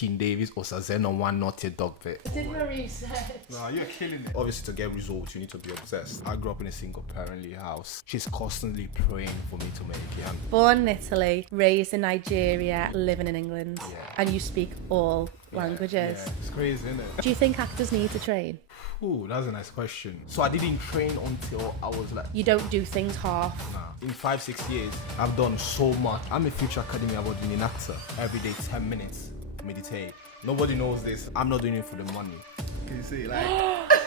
King Davies, Osazeno, one not your Dogbe. I did my research. No, you're killing it. Obviously, to get results, you need to be obsessed. I grew up in a single parent house. She's constantly praying for me to make it. And Born in Italy, raised in Nigeria, living in England, and you speak all languages. Yeah, it's crazy, isn't it? Do you think actors need to train? Ooh, that's a nice question. So I didn't train until I was like... You don't do things half. Nah. In 5-6 years, I've done so much. I'm a future academy award winning actor. Every day, 10 minutes, meditate. Nobody knows this. I'm not doing it for the money. Can you see, like...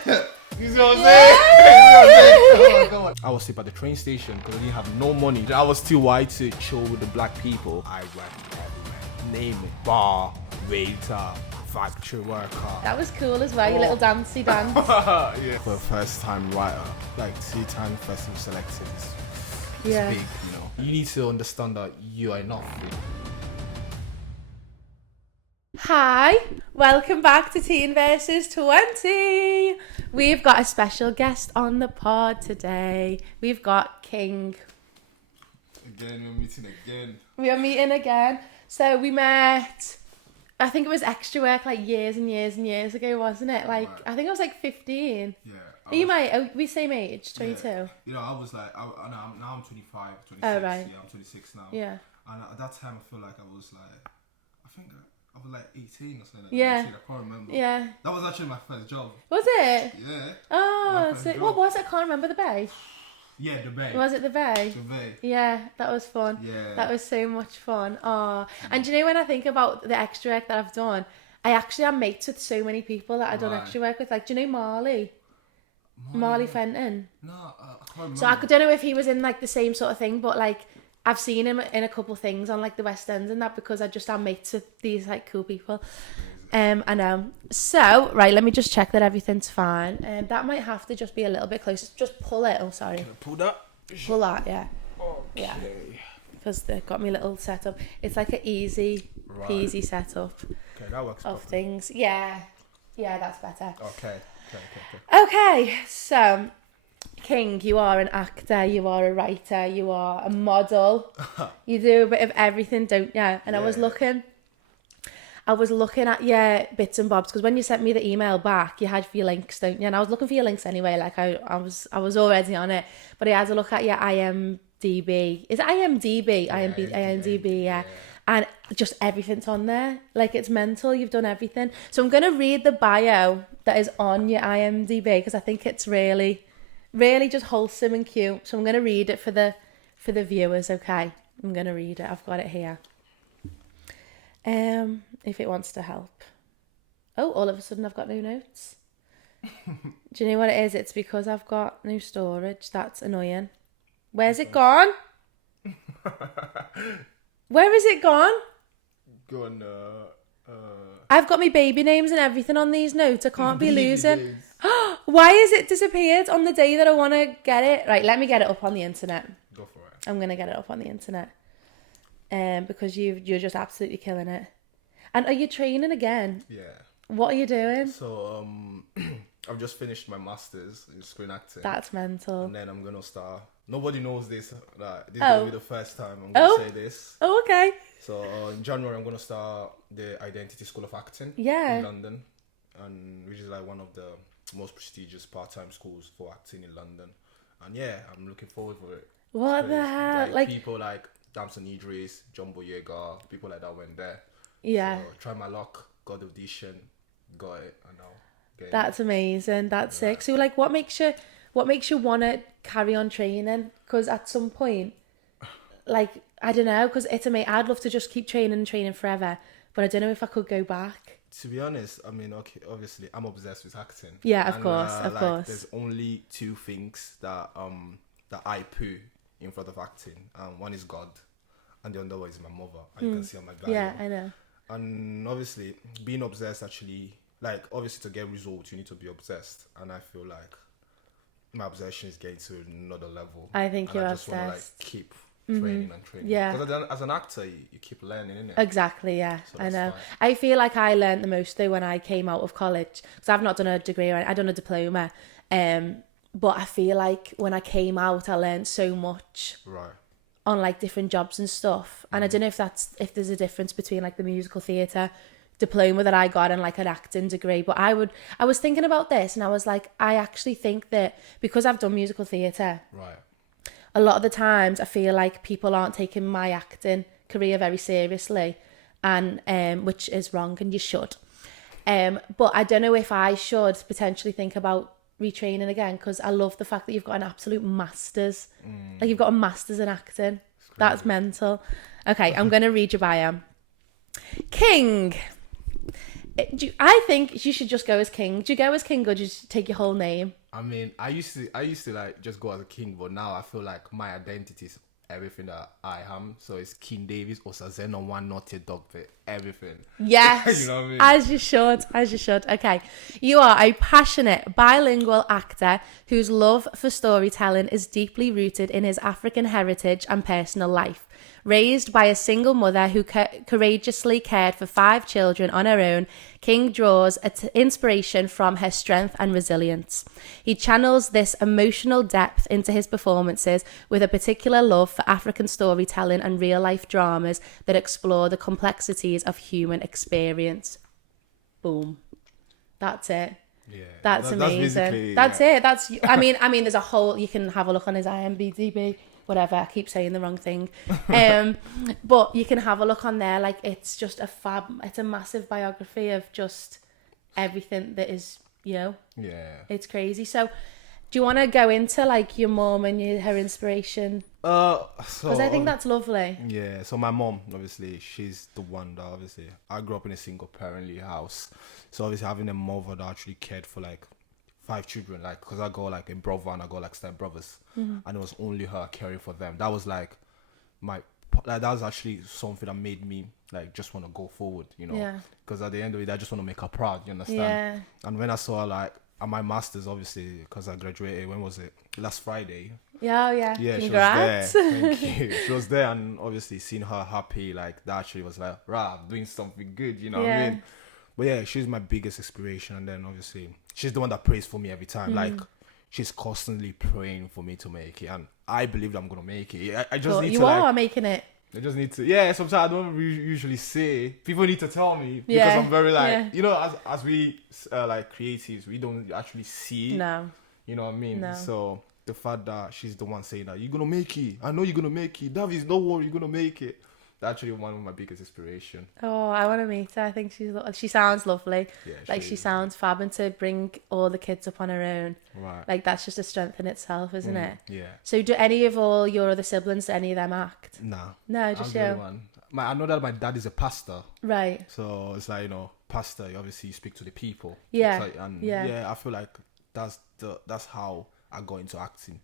You see what I'm saying? Come on. I was sleep at the train station because I didn't have no money. I was too white to chill with the black people. I worked everywhere. Name it. Bar, waiter, factory worker. That was cool as well, your little dancey dance. Yeah. For a first time writer, like 3-time festival selected, it's big, you know. You need to understand that you are enough. Hi, welcome back to Teen Versus 20. We've got a special guest on the pod today. We've got King. Again, we're meeting again. We are meeting again. So we met, I think it was extra work like years and years and years ago, wasn't it? Like, right. I think I was like 15. Yeah. We same age, 22. Yeah. You know, I was like, now I'm 25, 26. Oh, right. Yeah, I'm 26 now. Yeah. And at that time, I feel like I was like, I was like 18 or something. Yeah. 18, I can't remember. Yeah. That was actually my first job. Was it? Yeah. Oh, so, what was it? I can't remember the bay. Yeah, the bay. Was it the bay? The bay. Yeah, that was fun. Yeah. That was so much fun. Oh, and do you know, when I think about the extra work that I've done, I actually am mates with so many people that I've done extra work with. Like, do you know Marley Fenton? No, I can't remember. So I don't know if he was in like the same sort of thing, but like I've seen him in a couple things on like the West End and that, because I just am mates with these like cool people. I know. So, right, let me just check that everything's fine. That might have to just be a little bit closer. Just pull it. Oh, sorry. Can I pull that? Pull that, yeah. Okay. Yeah. Because they've got me little setup. It's like an easy peasy setup. Okay, that works. Of things. Yeah. Yeah, that's better. Okay. Okay, so King, you are an actor, you are a writer, you are a model. You do a bit of everything, don't you? And I was looking at your bits and bobs, because when you sent me the email back, you had your links, don't you? And I was looking for your links anyway. Like I was already on it, but I had to look at your IMDb. Is it IMDb? IMDb, yeah. And just everything's on there. Like, it's mental. You've done everything. So I'm going to read the bio that is on your IMDb, because I think it's really, really just wholesome and cute. So I'm going to read it for the viewers, okay? I'm going to read it. I've got it here. If it wants to help. Oh, all of a sudden I've got no notes. Do you know what it is? It's because I've got no storage. That's annoying. Where's it gone? Where is it gone? I've got my baby names and everything on these notes. I can't be losing. Why is it disappeared on the day that I want to get it? Right, let me get it up on the internet. Go for it. I'm going to get it up on the internet. Because you're just absolutely killing it. And are you training again? Yeah. What are you doing? So, I've just finished my master's in screen acting. That's mental. And then I'm going to start... Nobody knows this. This is going to be the first time I'm going to say this. Oh, okay. So, in January, I'm going to start the Identity School of Acting in London. And which is like one of the most prestigious part-time schools for acting in London. And yeah, I'm looking forward for it. What the hell? Like people like Damson Idris, Jumbo Yeager, people like that went there. Yeah. So try my luck, got the audition, got it, and now. That's amazing. That's sick. So like, what makes you want to carry on training? Because at some point, like, I don't know, because it's amazing. I'd love to just keep training forever, but I don't know if I could go back. To be honest, I mean, okay, obviously, I'm obsessed with acting. Yeah, of course. There's only two things that I put in front of acting. One is God, and the other one is my mother. And you can see on my bio. Yeah, I know. And obviously, being obsessed actually, like, obviously to get results, you need to be obsessed. And I feel like my obsession is getting to another level. I think and you're I just obsessed. Want to like keep training and training. Yeah. Because as an actor, you keep learning, innit? Exactly, yeah. So I know. fine. I feel like I learned the most though when I came out of college, because I've not done a degree or I've done a diploma. But I feel like when I came out, I learned so much. Right. On like different jobs and stuff. And I don't know if there's a difference between like the musical theatre diploma that I got and like an acting degree. But I was thinking about this, and I was like, I actually think that because I've done musical theatre, Right. a lot of the times I feel like people aren't taking my acting career very seriously, and which is wrong, and you should. But I don't know if I should potentially think about retraining again, because I love the fact that you've got an absolute master's. Like, you've got a master's in acting. That's mental. Okay, I'm going to read your bio. King. I think you should just go as King. Do you go as King, or do you just take your whole name? I mean, I used to like just go as a king, but now I feel like my identity is everything that I am. So it's King Davies, Osazeno, one naughty Dogbe, everything. Yes. You know what I mean? As you should. Okay. You are a passionate bilingual actor whose love for storytelling is deeply rooted in his African heritage and personal life. Raised by a single mother who courageously cared for 5 children on her own, King draws inspiration from her strength and resilience. He channels this emotional depth into his performances with a particular love for African storytelling and real-life dramas that explore the complexities of human experience. Boom. That's it. Yeah. That's amazing. That's yeah. it. That's. I mean, there's a whole. You can have a look on his IMDb. Whatever, I keep saying the wrong thing. But you can have a look on there. Like, it's just it's a massive biography of just everything that is, Yeah. It's crazy. So, do you want to go into like your mom and her inspiration? Because I think that's lovely. Yeah, so my mom, obviously, she's the one that obviously, I grew up in a single parent house. So obviously having a mother that actually cared for like 5 children, like, because I got like a brother and I got like step brothers, and it was only her caring for them. That was like that was actually something that made me like just want to go forward, because at the end of it, I just want to make her proud, you understand? Yeah. And when I saw her like at my master's, obviously, because I graduated, when was it? Last Friday. Yeah. Congrats. She was there. Thank you. She was there, and obviously seeing her happy, like, that actually was like, right, I'm doing something good, you know what I mean? But yeah, she's my biggest inspiration. And then obviously she's the one that prays for me every time. Like, she's constantly praying for me to make it, and I believe that I'm gonna make it. I just need to. You are making it. I just need to. Yeah, sometimes I don't usually say. People need to tell me, because I'm very like, as we like creatives, we don't actually see. No. You know what I mean? No. So the fact that she's the one saying that you're gonna make it, I know you're gonna make it. Davies, don't worry, you're gonna make it. That's actually one of my biggest inspiration. Oh, I want to meet her. I think she sounds lovely. Yeah, like, she sounds fab, and to bring all the kids up on her own. Right. Like, that's just a strength in itself, isn't it? Yeah. So do any of all your other siblings, do any of them act? Nah. No, just I'm the you. one. I know that my dad is a pastor. Right. So it's like, pastor, you obviously speak to the people. Yeah. Like, and yeah, I feel like that's how I got into acting.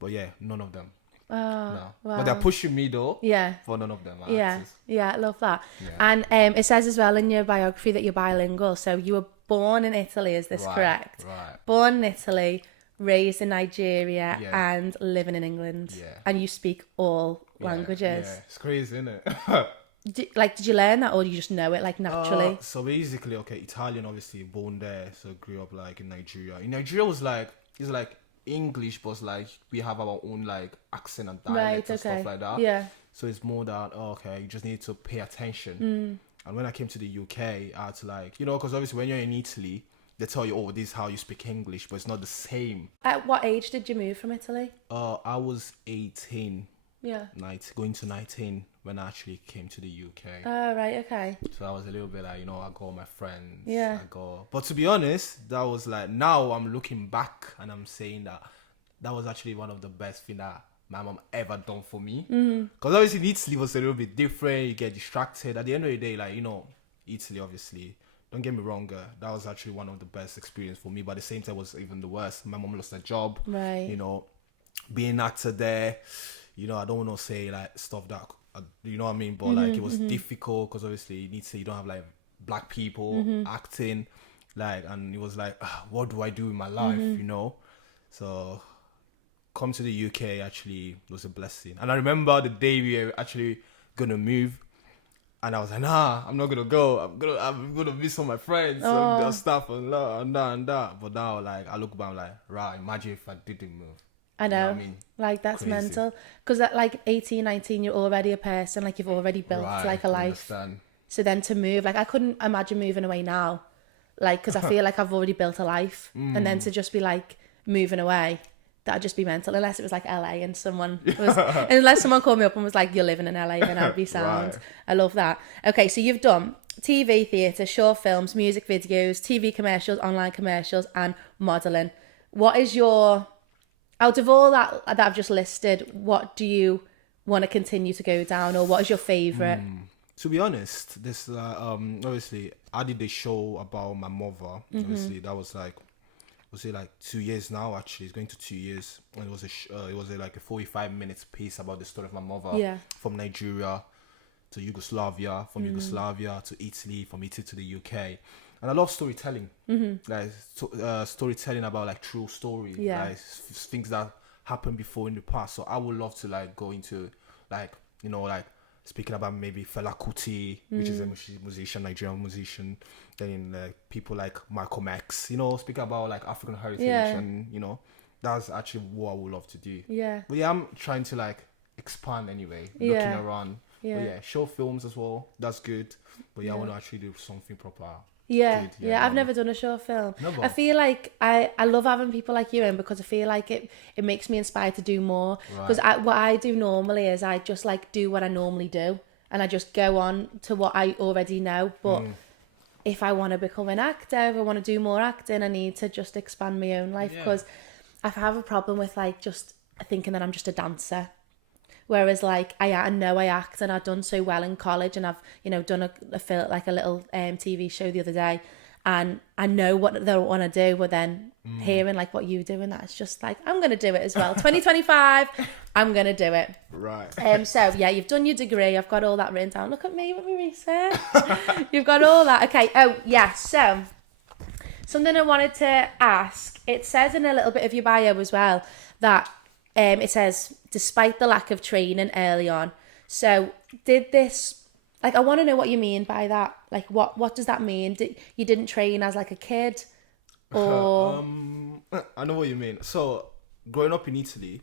But yeah, none of them. Oh, no. wow. But they're pushing me though. Yeah. For none of them are actors. Yeah, I love that. Yeah. And it says as well in your biography that you're bilingual. So you were born in Italy, is this correct? Right. Born in Italy, raised in Nigeria, and living in England. Yeah. And you speak all languages. Yeah, it's crazy, isn't it? Did you learn that, or do you just know it like naturally? So basically, Italian, obviously born there, so grew up like in Nigeria. In Nigeria it's like English, but like we have our own like accent and dialect and stuff like that. Yeah. So it's more that you just need to pay attention. And when I came to the UK, I had to like, because obviously when you're in Italy, they tell you, oh, this is how you speak English, but it's not the same. At what age did you move from Italy? I was 18. Yeah. Going to 19 when I actually came to the UK. Oh, right, okay. So I was a little bit like, I got all my friends. Yeah. But to be honest, that was like, now I'm looking back and I'm saying that was actually one of the best things that my mom ever done for me. Because obviously Italy was a little bit different. You get distracted. At the end of the day, like, Italy, obviously, don't get me wrong, that was actually one of the best experience for me. But at the same time, it was even the worst. My mom lost her job. Right. Being an actor there, I don't want to say like stuff that, you know what I mean? But like, it was difficult because obviously you don't have like black people acting, like, and it was like, what do I do in my life, So come to the UK actually was a blessing. And I remember the day we were actually gonna move, and I was like, nah, I'm not gonna go. I'm gonna miss all my friends and stuff and that. But now, like, I look back, I'm like, right, imagine if I didn't move. I know. You know what I mean? Like, that's Crazy. mental. Because at like 18, 19, you're already a person. Like, you've already built like a life. Understand. So then to move, like I couldn't imagine moving away now, like because I feel like I've already built a life, and then to just be like moving away, that'd just be mental. Unless it was like LA and someone was, unless someone called me up and was like, "You're living in LA," then I'd be sound. Right. I love that. Okay, so you've done TV, theatre, short films, music videos, TV commercials, online commercials, and modelling. What is your, out of all that I've just listed, what do you want to continue to go down, or what is your favourite? To be honest, this obviously I did a show about my mother. Obviously, that was like, was it like 2 years now? Actually, it's going to 2 years. And it was like a 45 minutes piece about the story of my mother from Nigeria to Yugoslavia, from Yugoslavia to Italy, from Italy to the UK. And I love storytelling, like storytelling about like true story, like things that happened before in the past. So I would love to like go into like, you know, like speaking about maybe Fela Kuti, which is a musician, Nigerian musician. Then people like Malcolm X, you know, speaking about like African heritage, and you know, that's actually what I would love to do. Yeah. But yeah, I'm trying to like expand anyway, looking around. Yeah. But yeah, show films as well. That's good. But yeah, I want to actually do something proper. Yeah, I've never done a short film. I feel like I love having people like you in, because I feel like it makes me inspired to do more. Because what I do normally is I just like do what I normally do, and I just go on to what I already know. But if I want to become an actor, if I want to do more acting, I need to just expand my own life, because I have a problem with like just thinking that I'm just a dancer. Whereas like I know I act, and I've done so well in college, and I've, you know, done a film, like a little TV show the other day, and I know what they want to do. But then hearing like what you do, and that's just like, I'm gonna do it as well. 2025, I'm gonna do it. Right. So yeah, you've done your degree. I've got all that written down. Look at me with my research. You've got all that. Okay. Oh yeah. So something I wanted to ask. It says in a little bit of your bio as well that. It says, despite the lack of training early on. So did this, like, I want to know what you mean by that. Like, what does that mean? You didn't train as like a kid, or? I know what you mean. So growing up in Italy,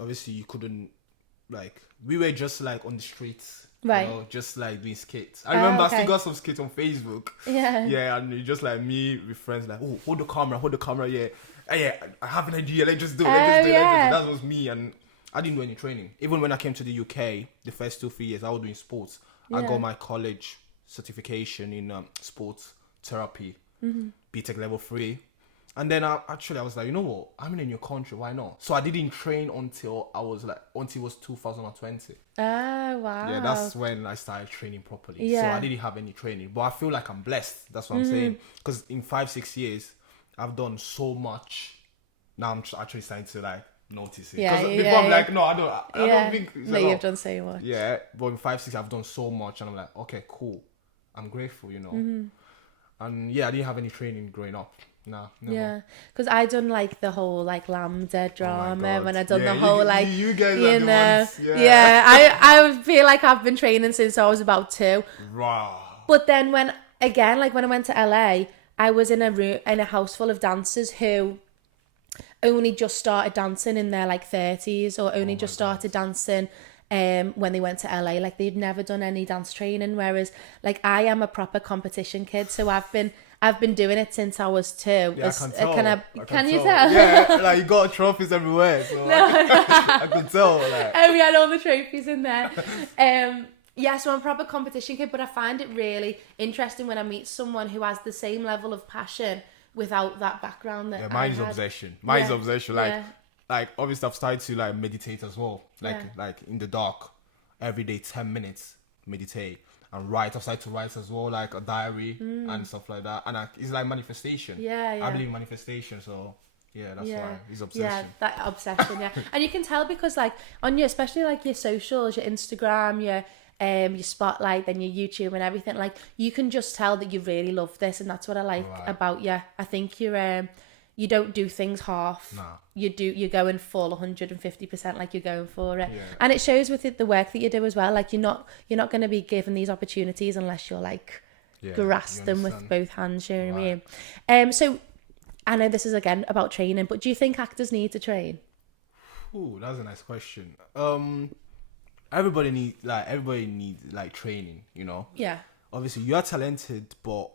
obviously you couldn't, like, we were just like on the streets. Right. You know, just like doing skits. I remember I still got some skits on Facebook. Yeah. Yeah, and just like me with friends like, oh, hold the camera, yeah. Yeah, I have an idea, let's just do it, That was me, and I didn't do any training. Even when I came to the UK, the first 2-3 years, I was doing sports. I got my college certification in sports therapy, BTEC level 3. And then I was like, you know what, I'm in a new country, why not? So I didn't train until it was 2020. Oh, wow. Yeah, that's when I started training properly. So I didn't have any training, but I feel like I'm blessed. That's what I'm saying. Because in 5-6 years, I've done so much. Now I'm actually starting to like notice it. Because before I'm like, no, I don't think. No, you've done so much. Yeah, but in 5-6, I've done so much, and I'm like, okay, cool. I'm grateful, you know. And yeah, I didn't have any training growing up. No, never. Yeah, because I done like the whole like Lambda drama when I done the whole like you guys are the ones. I feel like I've been training since I was about 2. Wow. But then when I went to LA, I was in a house full of dancers who only just started dancing in their like 30s, or only just started dancing when they went to LA. Like they'd never done any dance training, whereas like I am a proper competition kid, so I've been doing it since I was 2. Yeah, I can tell. Can you tell? Yeah, like you got trophies everywhere. So I could tell. Like. We had all the trophies in there. Yeah, so I'm a proper competition kid, but I find it really interesting when I meet someone who has the same level of passion without that background that mine's obsession. Mine's obsession. Like obviously I've started to like meditate as well. Like in the dark, every day 10 minutes meditate. And write. I've started to write as well, like a diary and stuff like that. And it's like manifestation. I believe in manifestation, so yeah, that's why it's obsession. Yeah, that obsession. And you can tell because like on your, especially like your socials, your Instagram, your Spotlight, then your YouTube and everything. Like you can just tell that you really love this, and that's what I like about you. I think you don't do things half. Nah. You're going full 150%, like you're going for it. And it shows with the work that you do as well. Like you're not going to be given these opportunities unless you're like grasp them with both hands, you know what I mean? So I know this is again about training, but do you think actors need to train? Ooh, that's a nice question. everybody needs like training, you know. Yeah. Obviously you are talented, but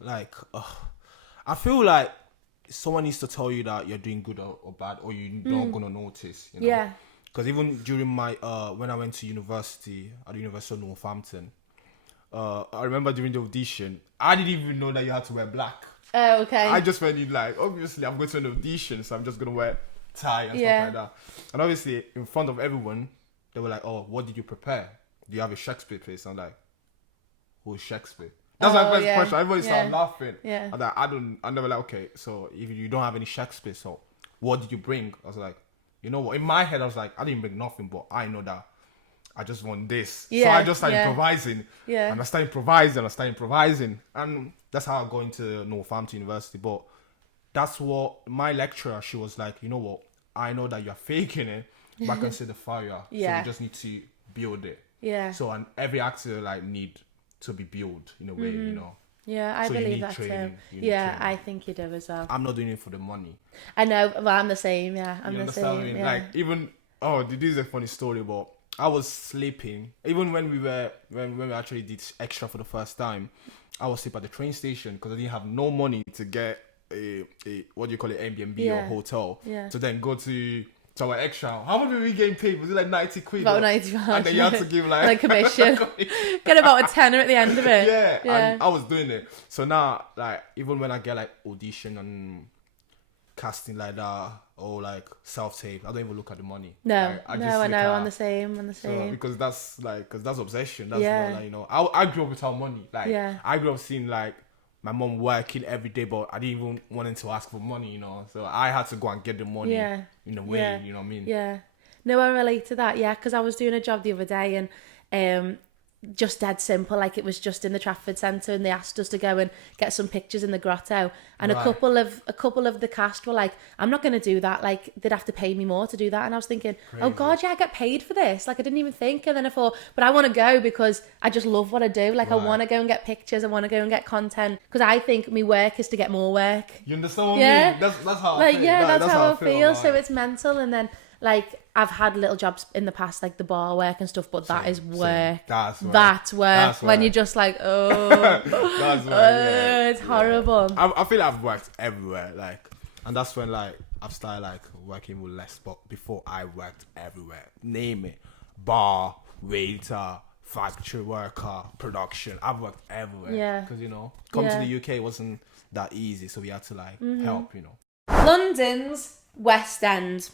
like I feel like someone needs to tell you that you're doing good or bad, or you're not gonna notice, you know. Yeah. Because even during my when I went to university at the University of Northampton, I remember during the audition, I didn't even know that you had to wear black. Oh, okay. I just went in like, obviously I'm going to an audition, so I'm just gonna wear tie and Yeah. stuff like that. And obviously in front of everyone, they were like, "Oh, what did you prepare? Do you have a Shakespeare piece?" I'm like, "Who's Shakespeare?" That's my first question. Everybody started laughing. Yeah. And I never like, okay, so if you don't have any Shakespeare, so what did you bring? I was like, you know what? In my head, I was like, I didn't bring nothing, but I know that I just want this. Yeah, so I just started improvising. Yeah. And I started improvising. And that's how I got into Northampton University. But that's what my lecturer, she was like, you know what? I know that you're faking it, but I can see the fire. Yeah. So we just need to build it. Yeah. So and every actor like need to be built in a way, you know. Yeah, I So you believe need that training. too. You need Yeah, training. I think you do as well. I'm not doing it for the money. I know, well, I'm the same. Yeah, I'm You the understand same. what I mean? Yeah. Like even this is a funny story, but I was sleeping. Even when we actually did extra for the first time, I was sleeping at the train station because I didn't have no money to get a what do you call it, Airbnb or hotel. Yeah. To then go to our extra. How much were we getting paid? Was it like 90 quid? About or- 95. And then you had to give like commission. Get about a tenner at the end of it. Yeah, Yeah. and I was doing it. So now, like, even when I get like audition and casting like that, or like self-tape, I don't even look at the money. No, Like, I just know. look I'm at- the same. I'm the So, same. because that's obsession. That's Yeah. not like, you know, I grew up without money. Like, Yeah. I grew up seeing like my mom working every day, but I didn't even want to ask for money, you know. So I had to go and get the money Yeah. in a way, Yeah. you know what I mean? Yeah. No, I relate to that. Yeah, because I was doing a job the other day and just dead simple. Like it was just in the Trafford Centre and they asked us to go and get some pictures in the grotto. And Right. a couple of the cast were like, I'm not going to do that. Like they'd have to pay me more to do that. And I was thinking, oh God, yeah, I get paid for this. Like I didn't even think. And then I thought, but I want to go because I just love what I do. Like I Right. want to go and get pictures. I want to go and get content because I think my work is to get more work. You understand what Yeah. I mean? That's how I Like feel. yeah, that's how I feel. about So it. it's mental, and then like I've had little jobs in the past, like the bar work and stuff, but that is Same. work. That's work. That's work. That's When work. you're just like, oh, That's right, yeah. it's horrible. I feel I've worked everywhere, like, and that's when like I've started like working with less. But before I worked everywhere, name it, bar, waiter, factory worker, production. I've worked everywhere. Yeah. Because you know, coming to Yeah. the UK wasn't that easy, so we had to like help. You know. London's West End.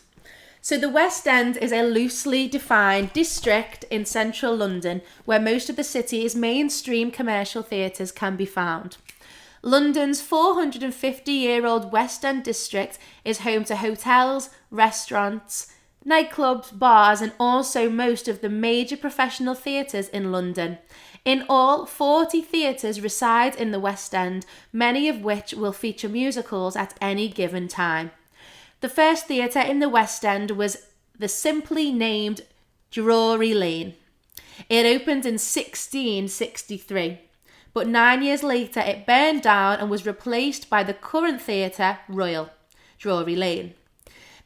So the West End is a loosely defined district in central London where most of the city's mainstream commercial theatres can be found. London's 450-year-old West End district is home to hotels, restaurants, nightclubs, bars, and also most of the major professional theatres in London. In all, 40 theatres reside in the West End, many of which will feature musicals at any given time. The first theatre in the West End was the simply named Drury Lane. It opened in 1663, but 9 years later it burned down and was replaced by the current Theatre Royal, Drury Lane.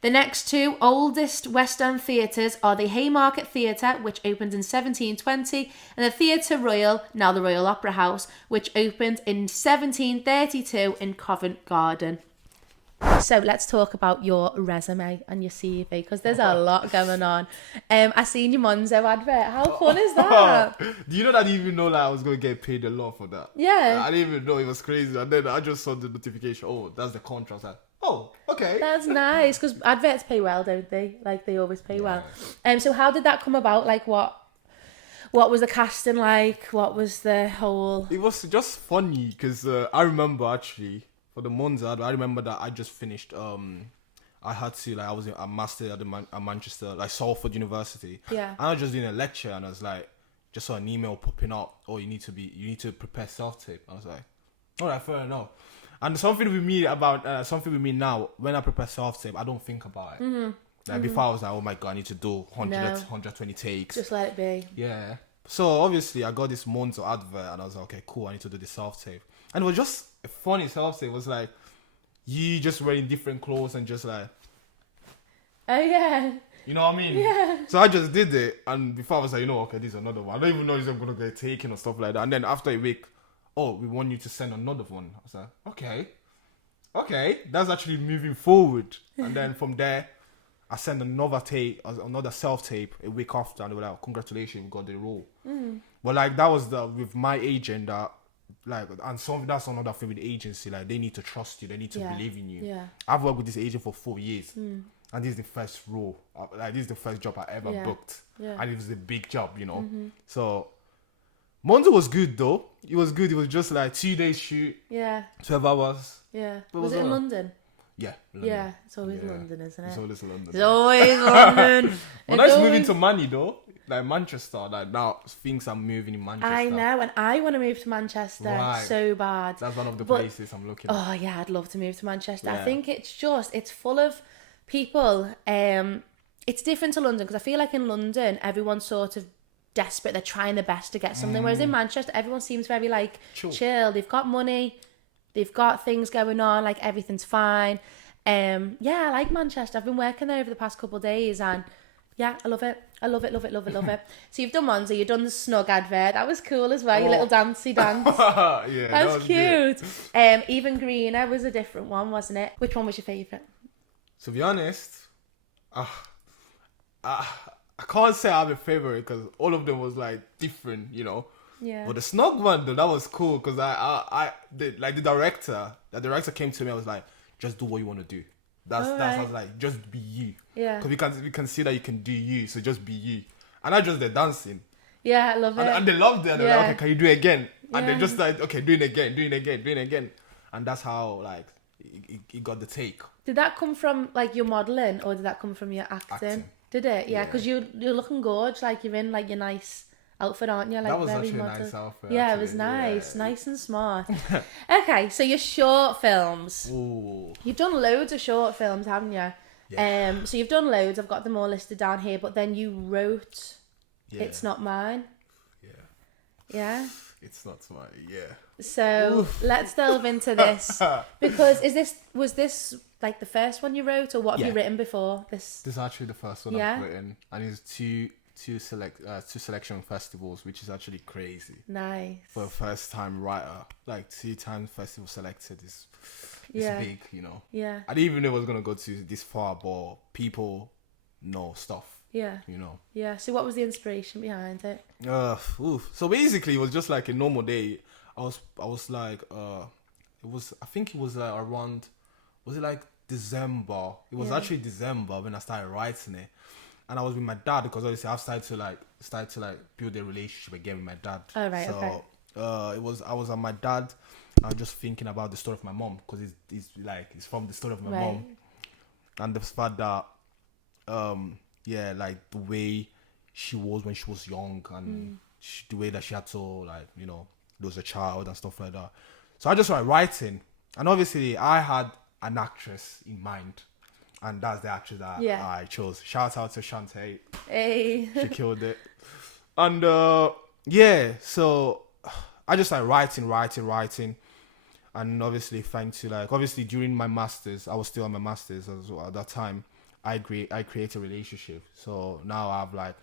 The next two oldest West End theatres are the Haymarket Theatre, which opened in 1720, and the Theatre Royal, now the Royal Opera House, which opened in 1732 in Covent Garden. So let's talk about your resume and your CV because there's a lot going on. I seen your Monzo advert. How fun is that? Do you know that I didn't even know that I was going to get paid a lot for that? Yeah. I didn't even know. It was crazy. And then I just saw the notification. Oh, that's the contract. I was like, oh, okay. That's nice because adverts pay well, don't they? Like they always pay well. So how did that come about? Like what was the casting like? What was the whole? It was just funny because I remember actually for the Monza, I remember that I just finished. I had to like I was a master at at Manchester, like Salford University. Yeah. And I was just doing a lecture, and I was like, just saw an email popping up. Oh, you need to prepare self tape. I was like, all right, fair enough. And something with me now, when I prepare self tape, I don't think about it. Mm-hmm. Like before, I was like, oh my god, I need to do 100, No. 120 takes. Just let it be. Yeah. So obviously I got this Monzo advert and I was like, okay, cool, I need to do the self-tape. And it was just a funny self-tape. It was like, you just wearing different clothes and just like... Oh yeah. You know what I mean? Yeah. So I just did it, and before I was like, okay, this is another one. I don't even know if I'm gonna get taken or stuff like that. And then after a week, we want you to send another one. I was like, okay, that's actually moving forward. And then from there, I sent another tape, another self-tape a week after, and they were like, congratulations, we got the role. But like, that was with my agent that, like, and that's another thing with the agency, like, they need to trust you, they need to believe in you. Yeah. I've worked with this agent for 4 years, and this is the first role, like, this is the first job I ever booked. Yeah. And it was a big job, So, Monzo was good though. It was good. It was just like 2 days shoot, 12 hours. Yeah. But Was it in London? Yeah. London. Yeah, it's always London, isn't it? It's always London. It's always London. Well, nice moving to Manny though. Like Manchester, like now things are moving in Manchester. I know, and I want to move to Manchester so bad. That's one of the places I'm looking at. Oh yeah, I'd love to move to Manchester. Yeah. I think it's full of people. It's different to London because I feel like in London everyone's sort of desperate. They're trying their best to get something. Whereas in Manchester, everyone seems very like chill. They've got money. They've got things going on. Like everything's fine. I like Manchester. I've been working there over the past couple of days, and yeah, I love it. I love it. So you've done Monzo, you've done the Snug advert. That was cool as well. Your little dancey dance. Yeah, that was cute. Even Greener was a different one, wasn't it? Which one was your favourite? To be honest, I can't say I have a favorite because all of them was like different, Yeah. But the Snug one though, that was cool because the director came to me. I was like, just do what you want to do. That's I was like, just be you. Yeah. Because we can see that you can do you, so just be you. And I just, they're dancing. Yeah, I love it. And they loved it. And they're like, okay, can you do it again? And they're just like, okay, doing it again. And that's how like it got the take. Did that come from like your modelling or did that come from your acting? Did it? Yeah, because you're looking gorge, like you're in like your nice outfit, aren't you? Like that was very actually modern. a nice outfit. Yeah, actually. it was nice, nice and smart. Okay, so your short films. Ooh. You've done loads of short films, haven't you? Yeah. So you've done loads. I've got them all listed down here. But then you wrote "It's Not Mine." Yeah. Yeah. It's not mine. Yeah. So let's delve into this because was this like the first one you wrote, or what have you written before this? This is actually the first one I've written, and it's two selection festivals, which is actually crazy. Nice. For a first time writer, like 2 times festival selected is big, Yeah. I didn't even know it was gonna go to this far, but people know stuff. Yeah. Yeah. So what was the inspiration behind it? So basically, it was just like a normal day. I was like, I think it was like around, was it like December? It was actually December when I started writing it. And I was with my dad because obviously I've started to build a relationship again with my dad. Oh, right, okay. I was at my dad. I was just thinking about the story of my mom because it's from the story of my mom, and the fact that like the way she was when she was young and the way that she had to like lose a child and stuff like that. So I just started writing, and obviously I had an actress in mind. And that's the actress that I chose. Shout out to Shantae. Hey. She killed it. And so I just started writing. And obviously during my masters, I was still on my masters as well. At that time, I create a relationship. So now I have like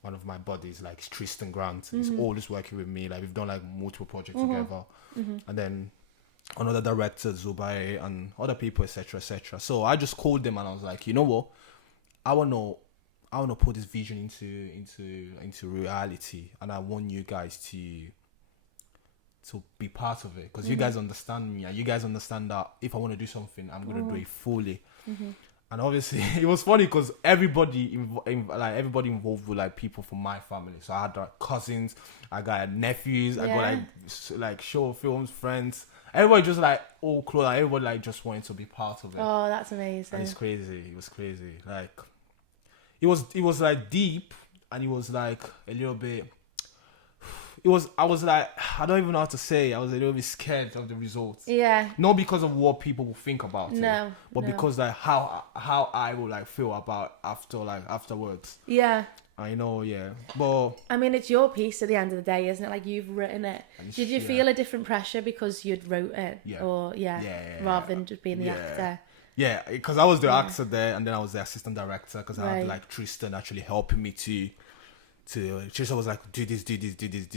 one of my buddies, like Tristan Grant. He's always working with me. Like we've done like multiple projects together. And then another director, Zubai, and other people, etc. So I just called them and I was like, you know what, I wanna put this vision into reality, and I want you guys to be part of it because you guys understand me and you guys understand that if I want to do something, I'm gonna do it fully. And obviously, it was funny because everybody involved with like people from my family. So I had like cousins, I got nephews, I got like show films, friends. Everybody just like all close. Like, everybody like just wanted to be part of it. Oh, that's amazing. And it's crazy. It was crazy. Like it was like deep, and it was like a little bit. I was like, I don't even know how to say. I was a little bit scared of the results. Yeah. Not because of what people will think about it, but because like how I will like feel about afterwards. Yeah. I know, yeah. But I mean, it's your piece at the end of the day, isn't it? Like you've written it. Did you feel a different pressure because you'd wrote it, or rather than just being the actor? Yeah, because I was the actor there, and then I was the assistant director, because I had Right. like Tristan actually helping me to Tristan was like, do this, do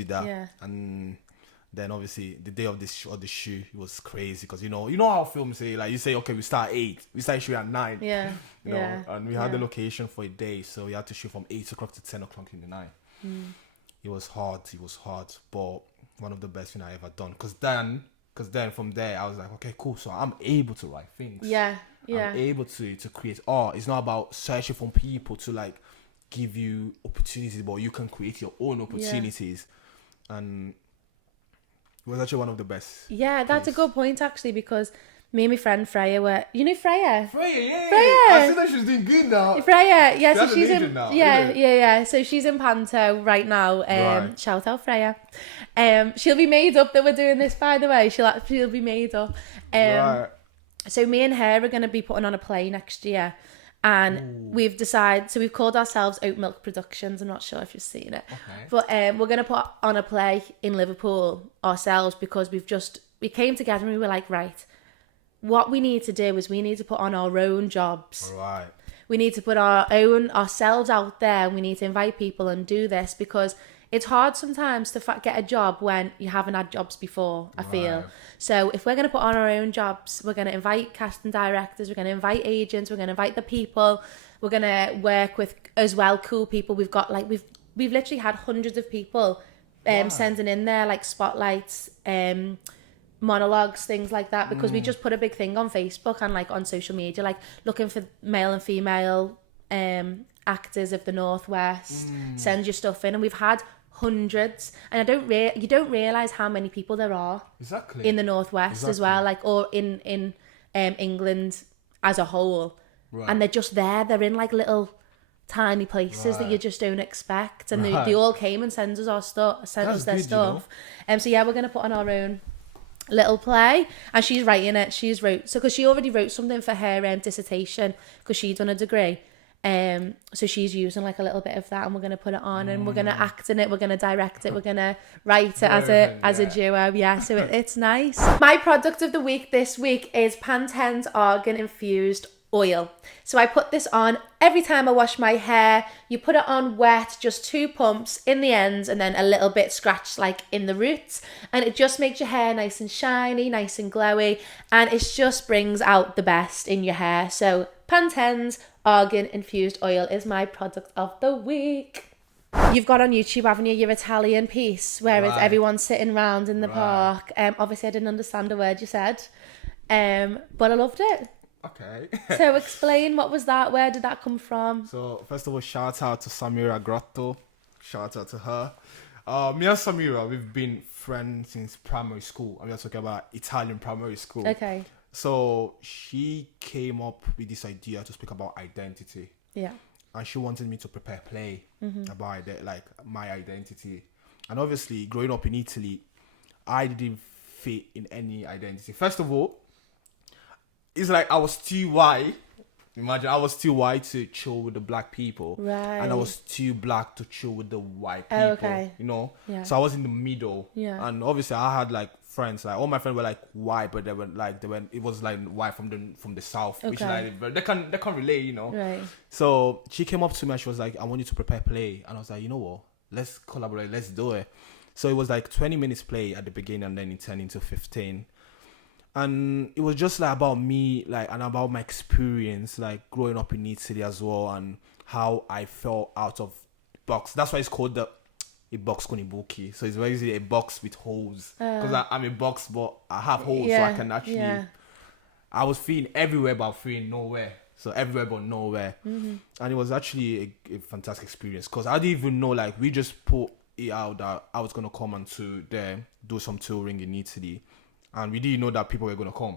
that. Yeah. And then obviously the day of the shoot, it was crazy, because you know how films say, like, you say, okay, we start at 8, we start shooting at 9. Yeah. You know, Yeah. and we had the location for a day, so we had to shoot from 8 o'clock to 10 o'clock in the night. It was hard, but one of the best thing I ever done, because then from there I was like, okay, cool, so I'm able to write things. Yeah. I'm able to create art. It's not about searching for people to like give you opportunities, but you can create your own opportunities. And it was actually one of the best. Yeah, that's a good point actually, because me and my friend Freya were, you know Freya? Freya, yeah. Freya! I see that she's doing good now. Freya, yeah, so She's she's an in agent now, yeah, isn't it? yeah. So she's in Panto right now. Right. Shout out Freya. She'll be made up that we're doing this, by the way. She'll be made up. Right. So me and her are going to be putting on a play next year, and we've decided. So we've called ourselves Oat Milk Productions. I'm not sure if you've seen it, but we're going to put on a play in Liverpool ourselves, because we came together and we were like, right, what we need to do is we need to put on our own jobs. Right. We need to put ourselves out there, and we need to invite people and do this, because it's hard sometimes to get a job when you haven't had jobs before, I feel. Right. So if we're going to put on our own jobs, we're going to invite casting directors, we're going to invite agents, we're going to invite the people, we're going to work with as well cool people. We've got like, we've literally had hundreds of people sending in there like spotlights, monologues, things like that, because we just put a big thing on Facebook and like on social media, like looking for male and female actors of the Northwest. Send your stuff in, and we've had hundreds, and you don't realize how many people there are Exactly. in the Northwest as well, like, or in England as a whole. Right. And they're just there. They're in like little tiny places that you just don't expect, and they all came and sent us their good, stuff. So yeah, we're gonna put on our own little play, and she's writing it. Because she already wrote something for her dissertation, because she'd done a degree. So she's using like a little bit of that, and we're gonna put it on, and we're gonna act in it, we're gonna direct it, we're gonna write it as a duo. Yeah, so it's nice. My product of the week this week is Pantene's Argan Infused Oil. So I put this on every time I wash my hair. You put it on wet, just 2 pumps in the ends, and then a little bit scratched like in the roots, and it just makes your hair nice and shiny, nice and glowy, and it just brings out the best in your hair. So Pantene's Argan Infused Oil is my product of the week. You've got on YouTube, haven't you, your Italian piece where it's everyone sitting round in the park. Obviously I didn't understand a word you said, but I loved it. Okay. So explain, what was that? Where did that come from? So first of all, shout out to Samira Grotto. Shout out to her. Me and Samira, we've been friends since primary school. I'm talking about Italian primary school. Okay. So she came up with this idea to speak about identity. Yeah. And she wanted me to prepare a play about like my identity. And obviously, growing up in Italy, I didn't fit in any identity. First of all, it's like I was too white. Imagine, I was too white to chill with the black people. Right. And I was too black to chill with the white people. Okay. You know? Yeah. So I was in the middle. Yeah. And obviously I had like friends, like all my friends were like white, but it was like white from the south. Which like they can't relate, you know. Right. So she came up to me and she was like, I want you to prepare a play. And I was like, you know what? Let's collaborate, let's do it. So it was like 20 minutes play at the beginning, and then it turned into 15. And it was just like about me, like, and about my experience, like growing up in Italy as well, and how I felt out of box. That's why it's called a box con I buchi. So it's basically a box with holes. Because I'm a box, but I have holes, so I can actually. Yeah. I was feeling everywhere, but feeling nowhere. So everywhere but nowhere. And it was actually a fantastic experience, because I didn't even know, like, we just put it out that I was gonna come and to there do some touring in Italy. And we didn't know that people were going to come.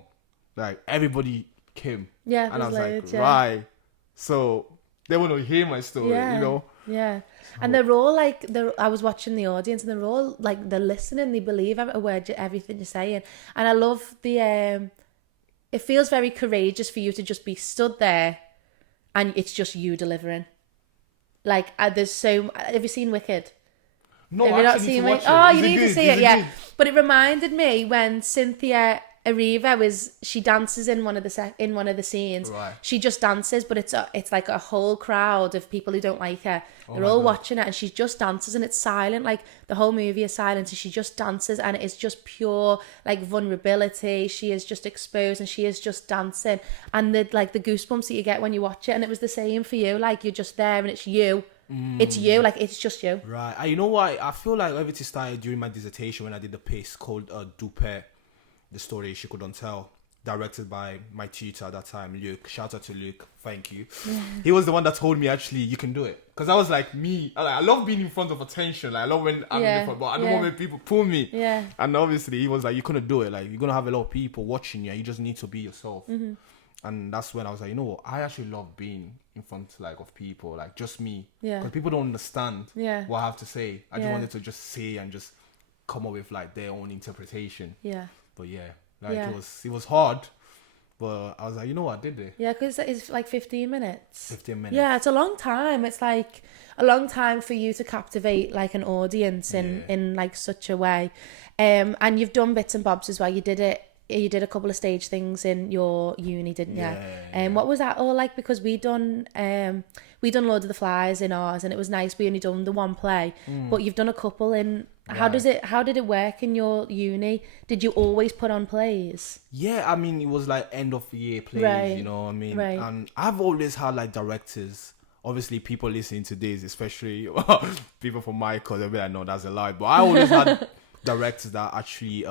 Like, everybody came. Yeah, and I was loads, like, right. So, they want to hear my story, you know? Yeah. And they're all like, I was watching the audience, and they're all like, they're listening, they believe a word, everything you're saying. And I love it feels very courageous for you to just be stood there, and it's just you delivering. Like, have you seen Wicked? No, have you not seen it? Oh, you need to see it, yeah. But it reminded me when Cynthia Ariva she dances in one of the scenes. Right. She just dances, but it's like a whole crowd of people who don't like her. They're my all God. watching it, and she just dances, and it's silent. Like the whole movie is silent, and she just dances, and it's just pure like vulnerability. She is just exposed, and she is just dancing, and the goosebumps that you get when you watch it. And it was the same for you. Like you're just there, and it's you. It's you. Like it's just you. Right. And you know what? I feel like everything started during my dissertation when I did the piece called Dogbe, the story she couldn't tell, directed by my tutor at that time, Luke. Shout out to Luke. Thank you. He was the one that told me, actually, you can do it. Because I was like, I love being in front of attention. Like, I love when I'm in front, but I don't want when people pull me. Yeah. And obviously, he was like, you couldn't do it. Like, you're going to have a lot of people watching you. You just need to be yourself. And that's when I was like, you know what? I actually love being in front of people. Like, just me. Yeah. Because people don't understand what I have to say. I just Yeah. wanted to just say and just come up with, like, their own interpretation. Yeah. But it was hard, but I was like, you know what, I did it. Yeah, because it's like 15 minutes. 15 minutes. Yeah, it's a long time. It's like a long time for you to captivate like an audience in like such a way. And you've done bits and bobs as well. You did a couple of stage things in your uni, didn't you? Yeah. What was that all like? Because we done Lord of the Flies in ours, and it was nice. We only done the one play, but you've done a couple in. How did it work in your uni? Did you always put on plays? Yeah, I mean, it was like end of year plays, Right. you know what I mean? Right. And I've always had like directors. Obviously, people listening to this, especially people from my course, they'll be like, no, that's a lie. But I always had directors that actually,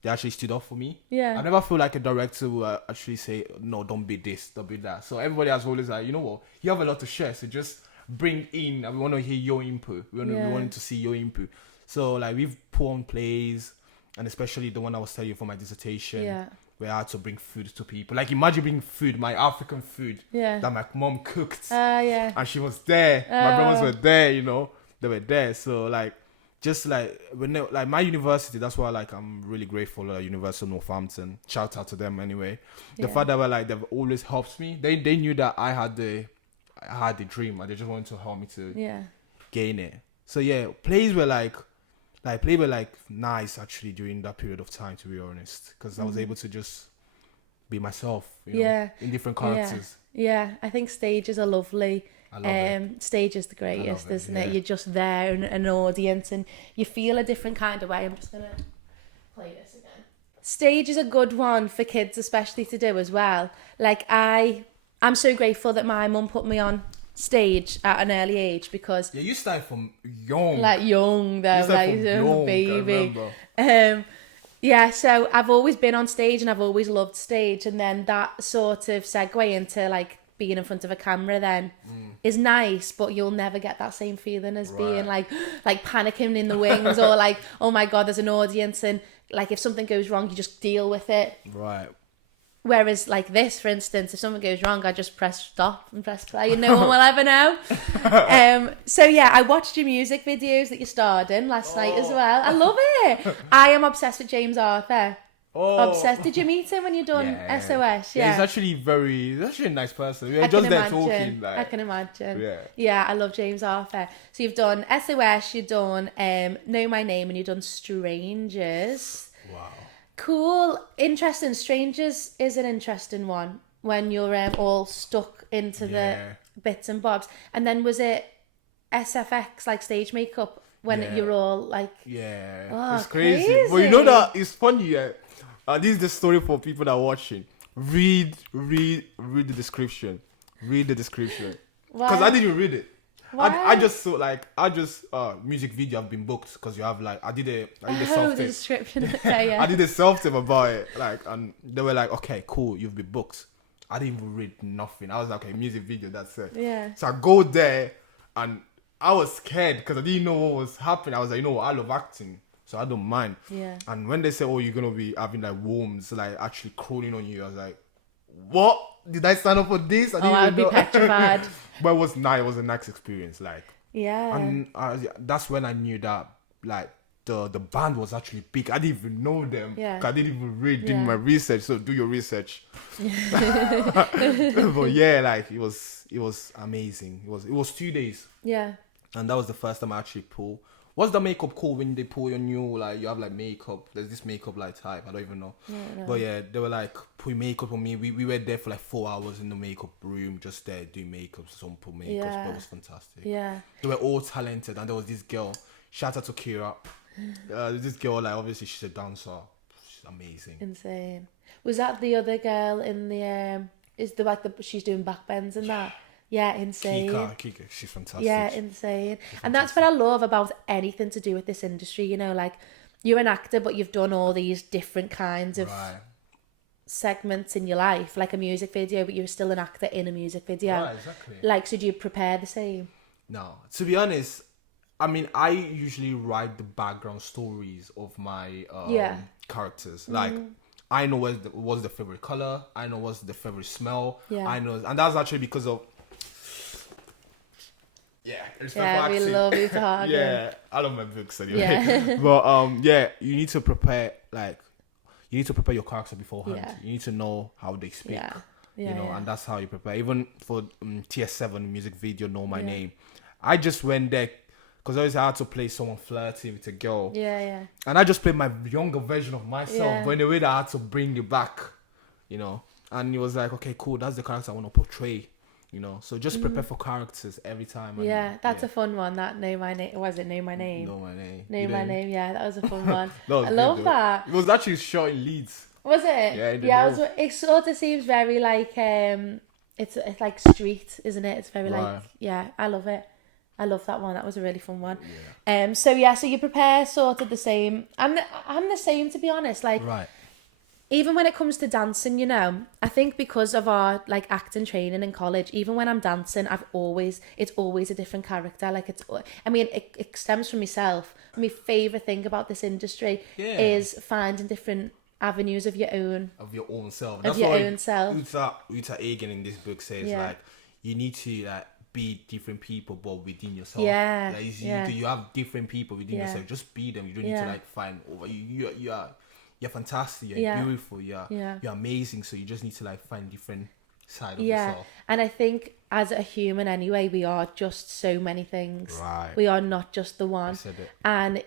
they actually stood up for me. Yeah. I never feel like a director will actually say, no, don't be this, don't be that. So everybody has always like, you know what, you have a lot to share, so just bring in, and we want to hear your input. We want to see your input. So like we've put on plays, and especially the one I was telling you for my dissertation, where I had to bring food to people. Like imagine bringing food, my African food that my mom cooked, and she was there. My brothers were there, you know, they were there. So like, just like like my university, that's why like I'm really grateful at University of Northampton. Shout out to them anyway. The fact that they've always helped me. They knew that I had the dream, and they just wanted to help me to gain it. So yeah, plays were like nice actually during that period of time, to be honest, because I was able to just be myself, you know, in different characters. Yeah, I think stages are lovely. I love it. Stage is the greatest, I love it, isn't it? You're just there in an audience, and you feel a different kind of way. I'm just gonna play this again. Stage is a good one for kids, especially to do as well. Like I'm so grateful that my mum put me on stage at an early age, because you started from young. Like young though, like young, baby. So I've always been on stage, and I've always loved stage, and then that sort of segue into like being in front of a camera then is nice, but you'll never get that same feeling as being like panicking in the wings or like, oh my god, there's an audience, and like if something goes wrong, you just deal with it. Right. Whereas like this, for instance, if something goes wrong, I just press stop and press play, and no one will ever know. So yeah, I watched your music videos that you starred in last night as well. I love it. I am obsessed with James Arthur. Obsessed. Did you meet him when you done SOS? Yeah. He's actually a nice person. We're I just can there imagine. talking. Like, I can imagine. Yeah. I love James Arthur. So you've done SOS, you've done Know My Name, and you've done Strangers. Wow. Cool. Interesting. Strangers is an interesting one when you're all stuck into the bits and bobs. And then was it SFX, like stage makeup, when you're all like... Yeah. Oh, it's crazy. But you know that it's funny, this is the story for people that are watching. Read the description. Read the description. Because I didn't read it. I just saw music video have been booked because you have like I did a self the description. Okay, yeah. I did a self tape about it, like, and they were like, okay, cool, you've been booked. I didn't even read nothing. I was like, okay, music video, that's it. Yeah. So I go there and I was scared because I didn't know what was happening. I was like, you know what, I love acting, so I don't mind. Yeah. And when they say, oh, you're gonna be having like worms like actually crawling on you, I was like, what? Did I sign up for this? I would be petrified. But it was nice. It was a nice experience. Like, yeah. And that's when I knew that like the band was actually big. I didn't even know them. Yeah. I didn't even read my research. So do your research. But yeah, like it was amazing. It was 2 days. Yeah. And that was the first time I actually pulled what's the makeup called when they put on you? Like, you have like makeup. There's this makeup like type. I don't even know. No. But yeah, they were like putting makeup on me. We were there for like 4 hours in the makeup room, just there doing makeup. Some put makeup. Yeah. But it was fantastic. Yeah. They were all talented, and there was this girl. Shout out to Kira. This girl, like, obviously she's a dancer. She's amazing. Insane. Was that the other girl in the she's doing backbends and that? Yeah, insane. Kika, she's fantastic. Yeah, insane. And that's what I love about anything to do with this industry, you know, like, you're an actor, but you've done all these different kinds of segments in your life, like a music video, but you're still an actor in a music video. Right, exactly. Like, so do you prepare the same? No. To be honest, I mean, I usually write the background stories of my characters. Like, I know what's the favorite color. I know what's the favorite smell. Yeah. I know, and that's actually because of Yeah, we love you talking. Yeah, I love my books anyway. Yeah. But you need to prepare your character beforehand. Yeah. You need to know how they speak. Yeah. And that's how you prepare. Even for TS7 music video, Know My Name, I just went there because always I had to play someone flirty with a girl. Yeah. And I just played my younger version of myself. Yeah. But in a way that I had to bring it back, And it was like, okay, cool, that's the character I want to portray. So just prepare for characters every time. That's a fun one. That Know My Name. Was it Know My Name? Know My Name. Know My Name. Yeah, that was a fun one. I I love that. It was actually shot in Leeds. Was it? Yeah. It sort of seems very like it's like street, isn't it? It's very like I love it. I love that one. That was a really fun one. Yeah. So you prepare sort of the same. I'm the same, to be honest. Like, even when it comes to dancing, I think because of our like acting training in college, even when I'm dancing, it's always a different character. Like, it stems from myself. My favourite thing about this industry is finding different avenues of your own self. That's your own self. Uta Egan in this book says like, you need to like be different people, but within yourself. Yeah. Like, you have different people within yourself. Just be them. You don't need to like find over. You're fantastic. You're beautiful. You're amazing. So you just need to like find different side of yourself. And I think as a human anyway, we are just so many things. Right. We are not just the one. I said it. And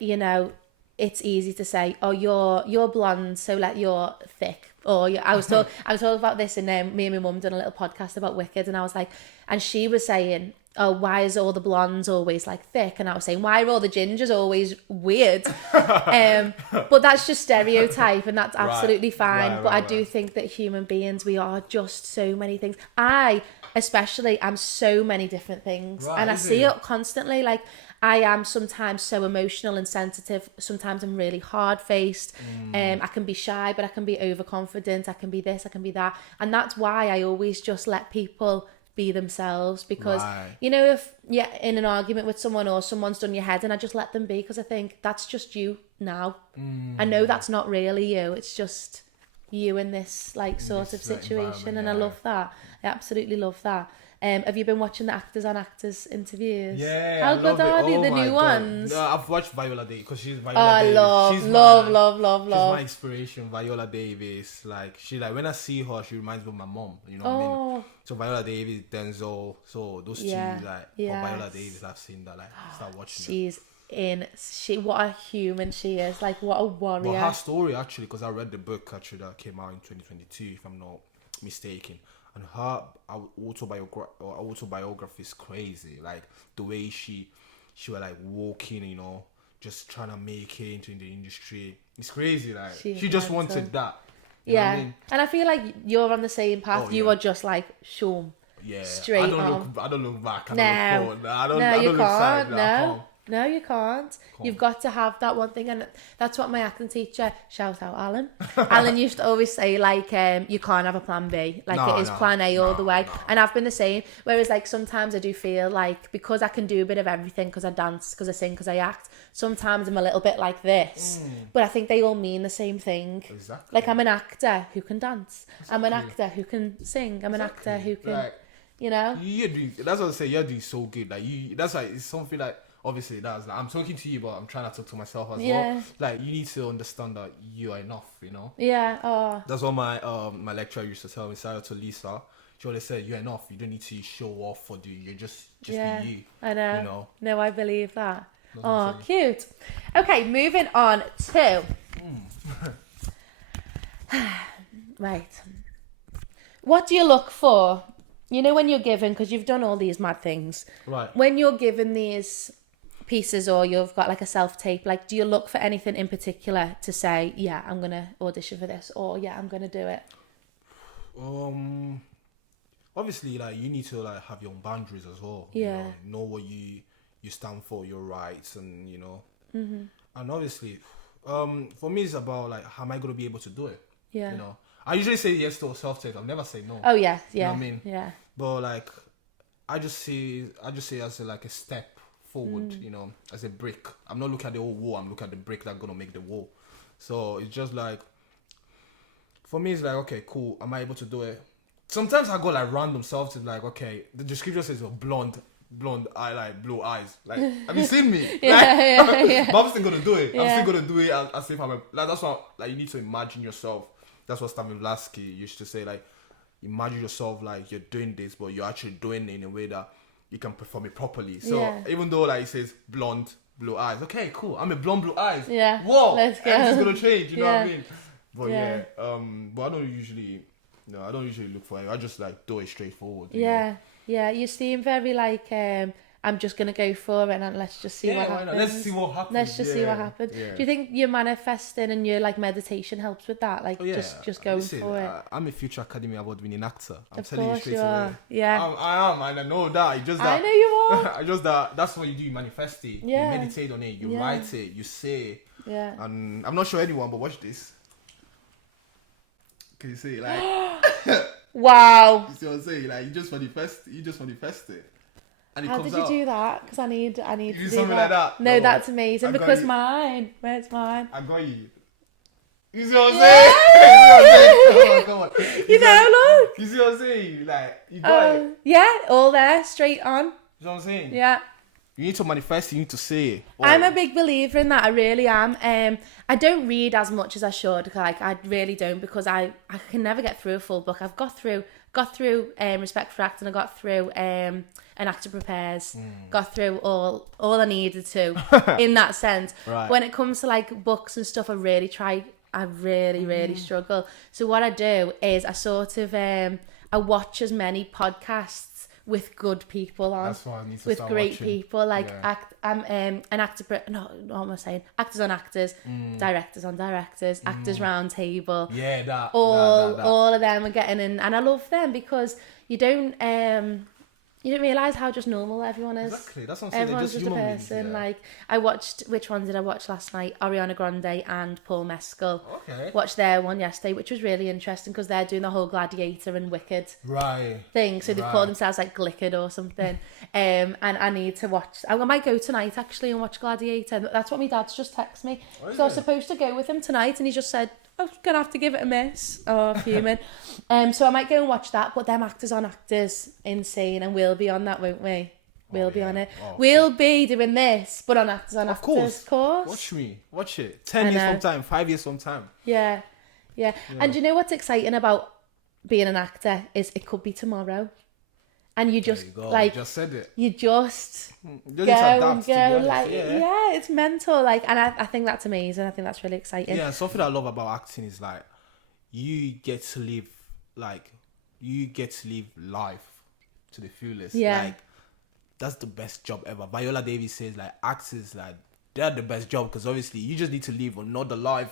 it's easy to say, oh, you're blonde, so like you're thick. Or I was talking about this, and me and my mum done a little podcast about Wicked, and I was like, and she was saying, oh, why is all the blondes always like thick? And I was saying, why are all the gingers always weird? But that's just stereotype, and that's absolutely fine. But I do think that human beings, we are just so many things. I especially am so many different things, and I see it constantly. Like, I am sometimes so emotional and sensitive. Sometimes I'm really hard-faced. I can be shy, but I can be overconfident. I can be this, I can be that. And that's why I always just let people be themselves, because if you're in an argument with someone or someone's done your head, and I just let them be, because I think that's just you now. I know that's not really you. It's just you in this like sort of situation, and I love that. I absolutely love that. Have you been watching the Actors on Actors interviews? Yeah, how good are they? The new God. ones. No, I've watched Viola Davis because she's Viola Davis. Love. She's my inspiration, Viola Davis. Like, when I see her, she reminds me of my mom. You know what I mean? So Viola Davis, Denzel, so those two, like, Viola Davis, I've seen that. Like, start watching. What a human she is. Like, what a warrior. But her story, actually, because I read the book actually that came out in 2022, if I'm not mistaken. And her autobiography is crazy. Like, the way she was like walking, just trying to make it into the industry. It's crazy. Like, she just wanted that. You know what I mean? And I feel like you're on the same path. You are just like, shoom. Yeah. Straight on. I don't look back. No, you can't. You've got to have that one thing, and that's what my acting teacher, shout out Alan. Alan used to always say, like, you can't have a plan B. Like, it is plan A all the way. And I've been the same. Whereas, like, sometimes I do feel like, because I can do a bit of everything, because I dance, because I sing, because I act, sometimes I'm a little bit like this. But I think they all mean the same thing. Exactly. Like, I'm an actor who can dance. Exactly. I'm an actor who can sing. I'm an actor who can, that's what I say. You're doing so good. Like, that's like, it's something like, obviously, that's like, I'm talking to you, but I'm trying to talk to myself as well. Like, you need to understand that you are enough, Yeah. Oh. That's what my lecturer used to tell me. Shout out to Lisa. She always said, "You're enough. You don't need to show off or do. You're just be you." I know. No, I believe that. Oh, cute. Okay, moving on to... Right. What do you look for? You know when you're given, because you've done all these mad things. Right. When you're given these pieces or you've got like a self-tape, like do you look for anything in particular to say, yeah, I'm going to audition for this, or yeah, I'm going to do it? Obviously, like, you need to like have your own boundaries as well. Yeah. Know what you stand for, your rights, and Mm-hmm. and obviously, for me it's about like, how am I going to be able to do it? Yeah. I usually say yes to a self-tape. I'll never say no. Oh yeah, yeah. You know what I mean? Yeah. But like, I just see it as like a step forward, as a brick. I'm not looking at the whole wall. I'm looking at the brick that's gonna make the wall. So it's just like, for me, it's like, okay, cool. Am I able to do it? Sometimes I go like random self tape, like, okay, the description says a blonde eye, like blue eyes. Like, have you seen me? Yeah. But I'm still gonna do it. Yeah. I'm still gonna do it as if I'm like, that's what, like, you need to imagine yourself. That's what Stanislavski used to say, like, imagine yourself like you're doing this, but you're actually doing it in a way that you can perform it properly. So even though like it says blonde, blue eyes, okay, cool. I'm a blonde, blue eyes. Yeah. Whoa, Let's go. everything's gonna change. You know what I Yeah. mean? But but I don't usually look for it. I just like do it straightforward. You know? Yeah. You seem very like, I'm just gonna go for it and let's just see what why happens. not? Let's see what happens. Let's just see what happens. Yeah. Do you think your manifesting and your like meditation helps with that? Like just going for it. I'm a future Academy Award-winning actor. I'm Of telling you course straight you away. are. Yeah. I am, and I know that. It's just that. I know you are. I just that. That's what you do. You manifest it. Yeah. You meditate on it. You Yeah. write it. You say it. Yeah. And I'm not sure anyone, but watch this. Can you see it? Like, Wow. you see what I'm saying? Like, you just manifest it, and it How comes did you out. do that? Because I need You to do do something that. like that? No, No, that's amazing I got because you. mine. Where's mine? I got you. You see what I'm Yeah. saying? Come on. You know, look. You see what I'm saying? Like, you got it. Yeah, all there, straight on. You know what I'm saying? Yeah. You need to manifest. You need to say it. I'm a big believer in that. I really am. I don't read as much as I should. Like I really don't, because I can never get through a full book. I've got through Respect for Acting. I got through An Actor Prepares. Got through all I needed to in that sense. Right. When it comes to like books and stuff, I really struggle. So what I do is I sort of I watch as many podcasts with good people on. That's what I need to with start great watching. people, like Yeah. an actor. What am I saying? Actors on actors, directors on directors, actors round table. Yeah, that. All of them are getting in, and I love them because you don't realise how just normal everyone is. Exactly. That's what I'm saying. They're Everyone's just just a human beings, person. yeah. Like I watched, which one did I watch last night? Ariana Grande and Paul Mescal. Okay. Watched their one yesterday, which was really interesting because they're doing the whole Gladiator and Wicked Right. thing, so they Right. call themselves like Glicked or something. And I need to watch. I might go tonight actually and watch Gladiator. That's what my dad's just texted me. Oh, So I was yeah. supposed to go with him tonight, and he just said, "I'm gonna have to give it a miss." Oh, fuming. So I might go and watch that. But them actors on actors, insane, and we'll be on that, won't we? We'll be yeah. on it. Oh, We'll be doing this, but on actors on Of actors. course. Course. Watch it. I 10 years know. from time, 5 years from time. Yeah. And you know what's exciting about being an actor is it could be tomorrow, and you just There you go. like You just said it. you just You go just adapt, and to be go honest. like yeah. yeah, it's mental. Like, and I think that's amazing. I think that's really exciting. Yeah, something I love about acting is like you get to live life to the fullest. Yeah. Like, that's the best job ever. Viola Davies says like actors, like, they're the best job because obviously you just need to live another life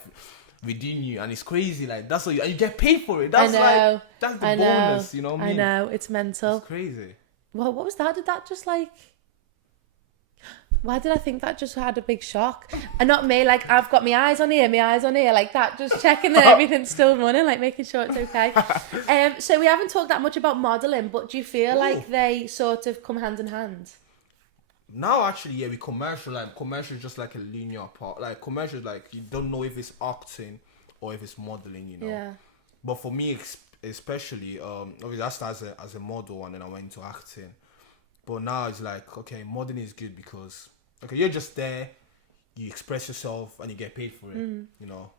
within you, and it's crazy. Like, that's what and you get paid for it. That's I know. like that's the I know. bonus. You know what I I mean? know, it's mental. It's crazy. Well, what was that? Did that just like? Why did I think that just had a big shock? And not me, like I've got my eyes on here, like that, just checking that everything's still running, like making sure it's okay. So we haven't talked that much about modelling, but do you feel like they sort of come hand in hand? Now, actually, yeah, we commercial. Like, commercial is just like a linear part. Like, commercial, like, you don't know if it's acting or if it's modeling, you know. Yeah. But for me, especially, obviously, I started as a model and then I went into acting. But now it's like, okay, modeling is good because, okay, you're just there, you express yourself and you get paid for it, you know.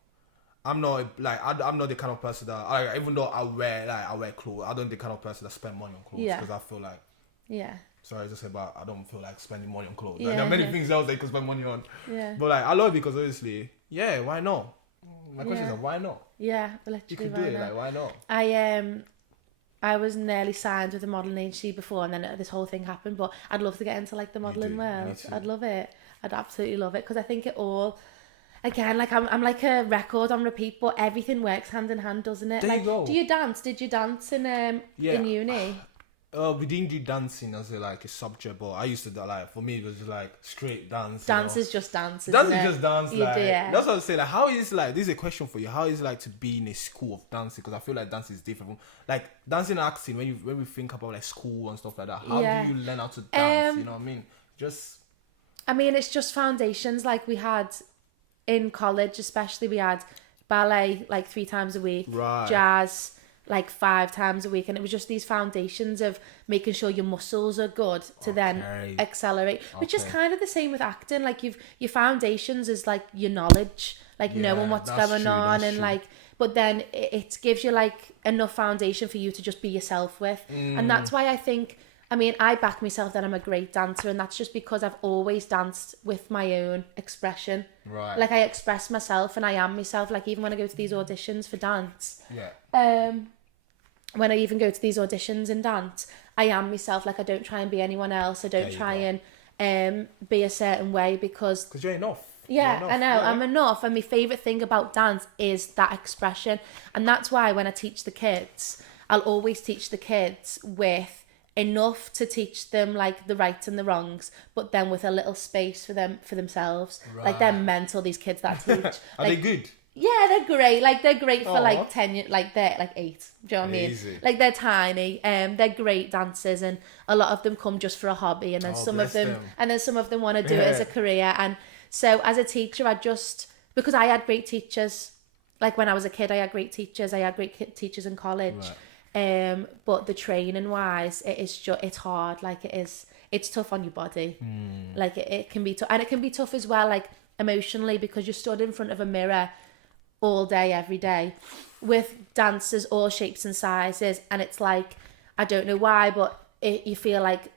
I'm not I'm not the kind of person that even though I wear clothes, I don't the kind of person that spend money on clothes because I feel like Yeah. Sorry, just about I don't feel like spending money on clothes. Yeah, Like, there are many yeah. things else they could spend money on. Yeah. But like I love it because obviously, yeah, why not? My question Yeah. is why not? Yeah, You literally. could do Why it, not? like why not? I was nearly signed with a modelling agency before, and then this whole thing happened. But I'd love to get into like the modelling do, world. me too. I'd love it. I'd absolutely love it because I think it all. Again, like I'm like a record on repeat, but everything works hand in hand, doesn't it? There you Like, go. do you dance? Did you dance in Yeah. in uni? We didn't do dancing as a subject, but I used to do like for me it was just like straight dance. Dance is just dance, isn't Dance it? is just dance. You Like do, yeah. that's what I say. Like how is like this is a question for you. How is it like to be in a school of dancing? Because I feel like dance is different. Like dancing and acting when we think about like school and stuff like that. How Yeah. do you learn how to dance? You know what I mean? I mean, it's just foundations. Like we had in college, especially, we had ballet like 3 times a week, Right. jazz like 5 times a week, and it was just these foundations of making sure your muscles are good to then Okay. accelerate. Which is Okay. kind of the same with acting. Like your foundations is like your knowledge, like Yeah, knowing what's that's going true, on, that's and true. like. But then it gives you like enough foundation for you to just be yourself with, and that's why I think. I mean, I back myself that I'm a great dancer, and that's just because I've always danced with my own expression. Right. Like I express myself and I am myself. Like even when I go to these auditions for dance, Yeah. when I even go to these auditions in dance, I am myself. Like I don't try and be anyone else. I don't There you try go. and be a certain way because Because you're enough. yeah, You're enough. I know. Yeah. I'm enough. And my favourite thing about dance is that expression. And that's why when I teach the kids, I'll always teach the kids with enough to teach them like the rights and the wrongs, but then with a little space for them for themselves. Like they're Right. mental, these kids that I teach. Are Like, they good? yeah, they're great. Like they're great for Aw. like 10 years, like they're like 8. Do you know what I mean? Easy. Like they're tiny. They're great dancers, and a lot of them come just for a hobby, and then Oh, some of bless them, them. and then some of them want to do it as a Yeah. career. And so as a teacher, because I had great teachers. Like when I was a kid, I had great teachers. I had great teachers in college. But the training wise, it's hard. Like it's tough on your body. Like it can be tough, and it can be tough as well, like emotionally, because you're stood in front of a mirror all day, every day, with dancers all shapes and sizes, and it's like I don't know why, but you feel like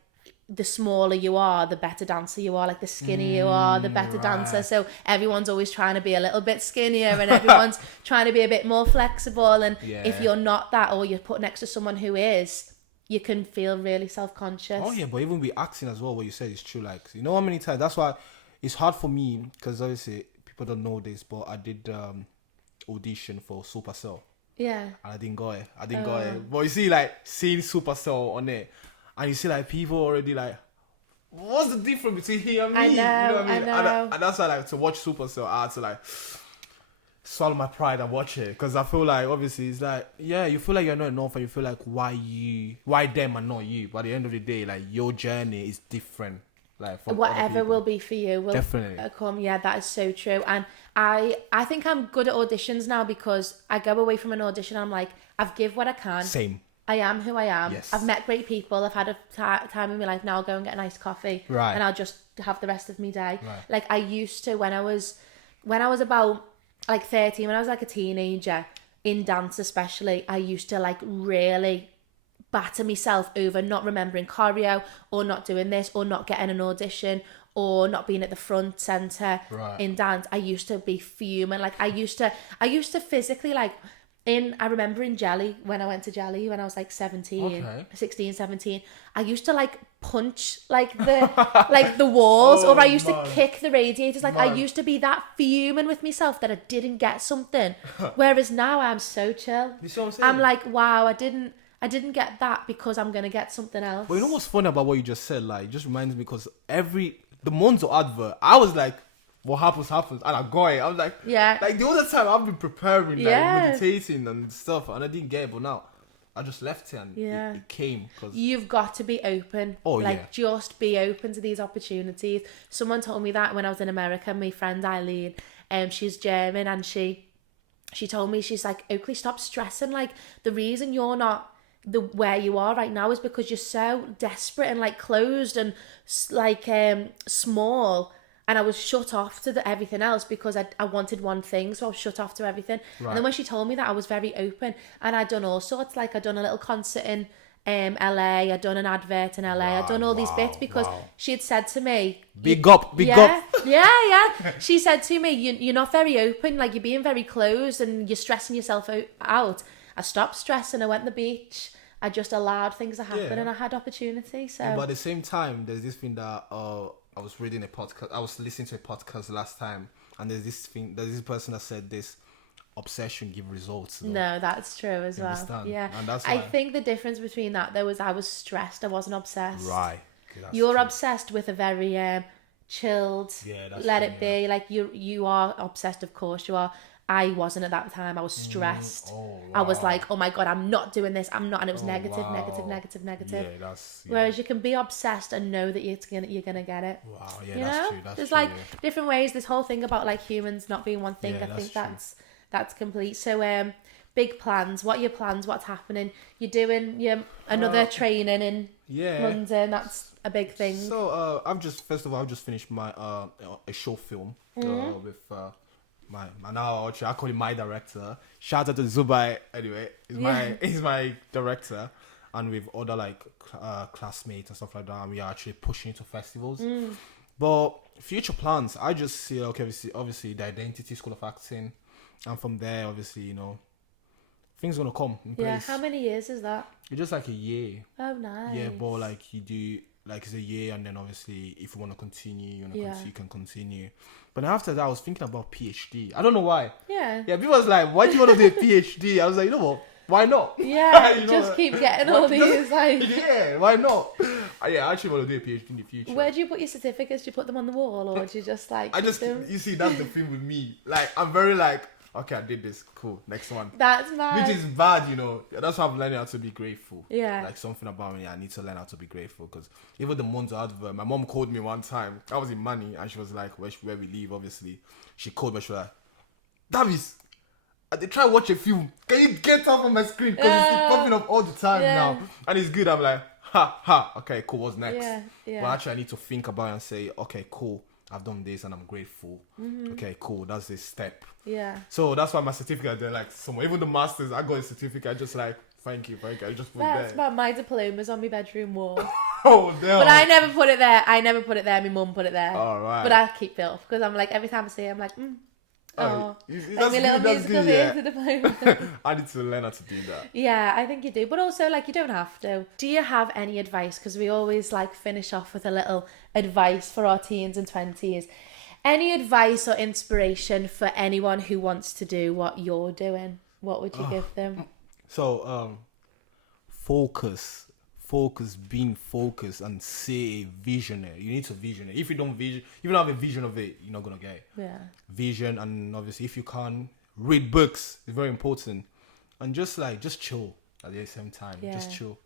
the smaller you are, the better dancer you are. Like the skinnier you are, the better dancer. right. So everyone's always trying to be a little bit skinnier, and everyone's trying to be a bit more flexible. And if Yeah. you're not that, or you're put next to someone who is, you can feel really self-conscious. Oh yeah, but even with acting as well, what you said is true. Like you know how many times that's why it's hard for me because obviously people don't know this, but I did audition for Supercell Yeah. and I didn't go it. But you see, like seeing Supercell on it, and you see like people already like, what's the difference between him and me? I know, you know what I mean? I know. And that's why like to watch Supercell, I had to like swallow my pride and watch it because I feel like obviously it's like yeah, you feel like you're not enough, and you feel like why them and not you. But at the end of the day, like your journey is different. Like from other Whatever people. will be for you will Definitely. come. Yeah, that is so true. And I think I'm good at auditions now because I go away from an audition and I'm like, I've give what I can. Same. I am who I am. Yes. I've met great people. I've had a time in my life. Now I'll go and get a nice coffee. Right. And I'll just have the rest of my day. Right. Like I used to when I was about like 13, when I was like a teenager, in dance especially, I used to like really batter myself over not remembering choreo or not doing this or not getting an audition or not being at the front center Right. in dance. I used to be fuming. Like I used to physically like I remember in Jelly, when I went to Jelly when I was like 17, Okay. 16, 17, I used to like punch like the like the walls, or I used man. to kick the radiators. Like I Man. used to be that fuming with myself that I didn't get something. Whereas now I'm so chill. You see what I'm saying? I'm like, wow, I didn't get that because I'm gonna get something else. But you know what's funny about what you just said? Like, it just reminds me because the Monzo advert, I was like, what happens, and I got it. I was like, Yeah. Like the other time I've been preparing, like Yeah. meditating and stuff, and I didn't get it. But now I just left it and Yeah. it came because You've got to be open. Oh, like, yeah. just be open to these opportunities. Someone told me that when I was in America. My friend Eileen, she's German, and she told me, she's like, Oakleigh, stop stressing. Like the reason you're not where you are right now is because you're so desperate and like closed and like small. And I was shut off to everything else because I wanted one thing, so I was shut off to everything. Right. And then when she told me that, I was very open, and I'd done all sorts. Like I'd done a little concert in LA. I'd done an advert in LA. I'd done all these bits because she had said to me, big up. Yeah. She said to me, you're not very open, like you're being very closed and you're stressing yourself out. I stopped stressing. I went to the beach. I just allowed things to happen and I had opportunity. So, but at the same time, there's this thing that I was reading a podcast. I was listening to a podcast last time, and there's this person that said this: obsession give results. Though. No, that's true as well. Understand? Yeah, and that's I think the difference between that though was I was stressed. I wasn't obsessed. Right. Okay, You're obsessed with a very chilled. Yeah, that's let true, it be. Like you are obsessed. Of course, you are. I wasn't at that time. I was stressed. I was like, oh my God, I'm not doing this. I'm not. And it was negative. Yeah, that's... Yeah. Whereas you can be obsessed and know that you're gonna get it. Wow, yeah, you that's know? true. There's true, like different ways. This whole thing about like humans not being one thing, I think that's complete. So big plans. What are your plans? What's happening? You're doing another training in London. That's a big thing. So I've just finished my a short film with now actually I call him my director. Shout out to Zubai. Anyway, he's my director, and with other like classmates and stuff like that. And we are actually pushing into festivals. But future plans, I just see obviously the Identity School of Acting, and from there obviously things gonna come in place. Yeah, how many years is that? It's just like a year. Oh, nice. Yeah, but like you do, like it's a year, and then obviously if you want to continue, you can continue. But after that, I was thinking about PhD. I don't know why. Yeah. Yeah, people was like, why do you want to do a PhD? I was like, you know what? Why not? Yeah, just keep getting all these like... Yeah, why not? Yeah, I actually want to do a PhD in the future. Where do you put your certificates? Do you put them on the wall, or do you just like... You see, that's the thing with me. Like, I'm very like, okay, I did this. Cool. Next one. That's mad. Which is bad, That's why I'm learning how to be grateful. Yeah. Like something about me, I need to learn how to be grateful. Because even the months advert, my mom called me one time. I was in Money, and she was like, where we live, obviously. She called me. She was like, Davies, they try to watch a film. Can you get off on my screen? Because it's popping up all the time now. And it's good. I'm like, ha. Okay, cool. What's next? Yeah. But actually, I need to think about it and say, okay, cool. I've done this and I'm grateful. Okay, cool. That's a step. Yeah. So that's why my certificate, they're like, somewhere. Even the masters, I got a certificate. I just like, thank you. I just put it there. That's about my diplomas on my bedroom wall. Oh, damn. But I never put it there. My mum put it there. All right. But I keep it off because I'm like, every time I see it, I'm like, like my little musical good, theatre diploma. I need to learn how to do that. Yeah, I think you do. But also, like, you don't have to. Do you have any advice? Because we always, like, finish off with a little advice for our teens and 20s. Any advice or inspiration for anyone who wants to do what you're doing? What would you give them? So, being focused and say visionary. You need to visionary. If you don't have a vision of it, you're not going to get it. Yeah. Vision, and obviously if you can read books, it's very important. And just chill at the same time. Yeah. Just chill.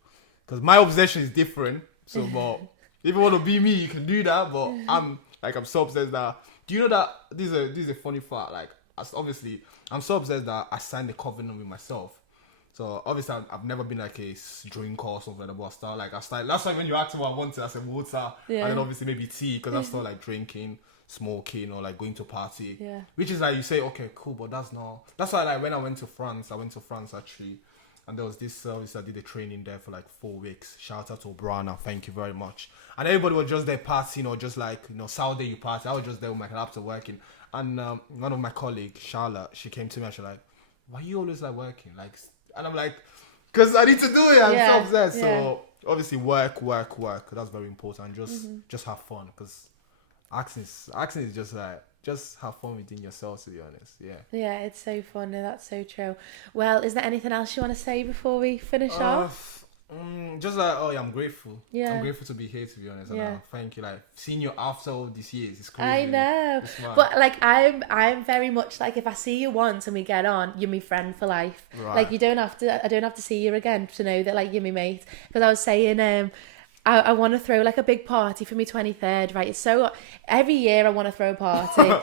Because my obsession is different. So, but if you want to be me, you can do that. But I'm so obsessed that... Do you know that... This is a funny fact. Like, obviously, I'm so obsessed that I signed a covenant with myself. So obviously I've never been like a drink or something like that. But I started. That's why when you asked me what I wanted, I said water, and then obviously maybe tea, because I started like drinking, smoking, or like going to party. Yeah. Which is like you say, okay, cool, but that's not. That's why like when I went to France actually, and there was this service. I did a training there for like 4 weeks. Shout out to Brana, thank you very much. And everybody was just there partying, or just like Saturday you party. I was just there with my laptop working, and one of my colleagues, Charlotte, she came to me and she was like, "Why are you always like working?" Like. And I'm like, because I need to do it. I'm so obsessed. So obviously work. That's very important. Just have fun. Because acting is just like, just have fun within yourself, to be honest. Yeah. Yeah, it's so fun. That's so true. Well, is there anything else you want to say before we finish off? Just like, I'm grateful. Yeah. I'm grateful to be here, to be honest. And thank you. Like, seeing you after all these years is crazy. I know. But like, I'm very much like, if I see you once and we get on, you're my friend for life. Right. Like, I don't have to see you again to know that like you're my mate. Because I was saying, I want to throw like a big party for my 23rd, right? So every year I want to throw a party.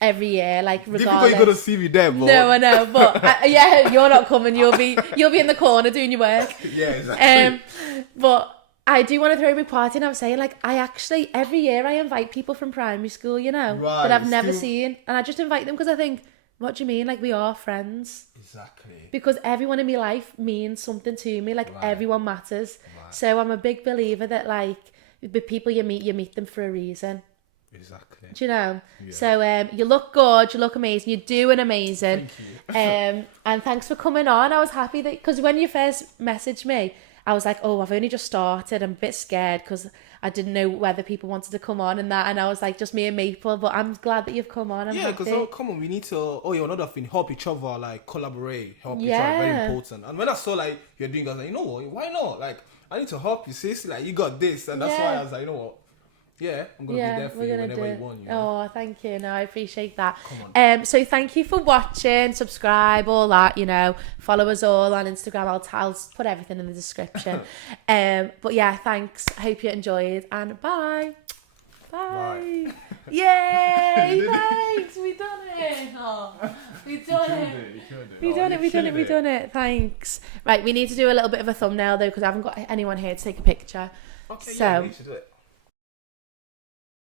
Every year, like regardless. Difficult you're gonna see me there, bro. No, I know, but you're not coming. You'll be in the corner doing your work. Yeah, exactly. But I do want to throw a big party, and I was saying, like, I actually every year I invite people from primary school, that I've never seen, and I just invite them because I think, What do you mean? Like, we are friends. Exactly. Because everyone in my life means something to me. Like, Right. everyone matters. Right. So I'm a big believer that, like, the people you meet them for a reason. Exactly. Do you know? Yeah. So you look good, you look amazing, you're doing amazing. Thank you. And thanks for coming on. I was happy that, because when you first messaged me, I was like, oh, I've only just started. I'm a bit scared because I didn't know whether people wanted to come on and that. And I was like, just me and Maple. But I'm glad that you've come on. I'm Yeah, happy. because come on, we need to. Oh, yeah, another thing, help each other, like collaborate, help each other, Yeah. very important. And when I saw like you're doing, I was like, you know what? Why not? Like, I need to help you, sis. Like, you got this, and that's why I was like, you know what? Yeah, I'm gonna be there for you whenever you want. You know? Oh, thank you. No, I appreciate that. Come on. So thank you for watching, subscribe, all that, you know, follow us all on Instagram. I'll put everything in the description. But yeah, thanks. I hope you enjoyed, and bye. Bye. Yay! Thanks. We done it. Oh, we done it. We done it. Thanks. Right, we need to do a little bit of a thumbnail though, because I haven't got anyone here to take a picture. Okay, So. yeah, we should do it.